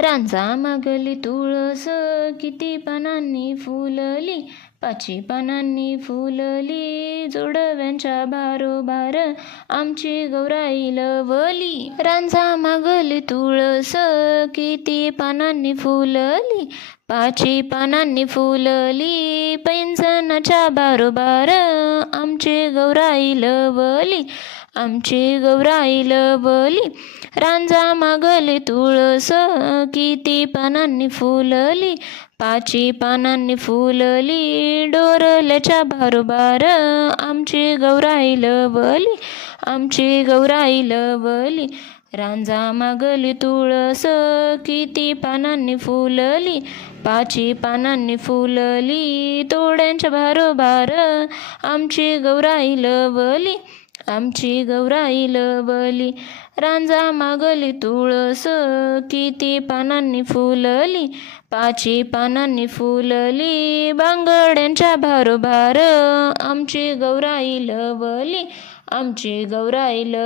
रांजा मागली तुळस किती पानांनी फुलली, 5 पानांनी फुलली, जोडव्यांच्या भारोभार आमची गौराई लवली. रांजा मागली तुळस किती पानांनी फुलली, 5 पानांनी फुलली, पैंजनाच्या भारोभार आमची गौराई लवली, आमची गौराई लवली. रांजा मागली तुळस किती पानांनी फुलली, 5 पानांनी फुलली, डोरल्याच्या भारोभार आमची गौराई लवली, आमची गौराई लवली. रांजा मागली तुळस किती पानांनी फुलली, 5 पानांनी फुलली, तोड्यांच्या भारोभार आमची गौराई लवली, आमची गौराई लवली. रांजा मागली तुळस किती पानांनी फुलली, 5 पानांनी फुलली, बांगड्यांच्या भारोभार आमची गौराई लवली, आमची गौराई लवली.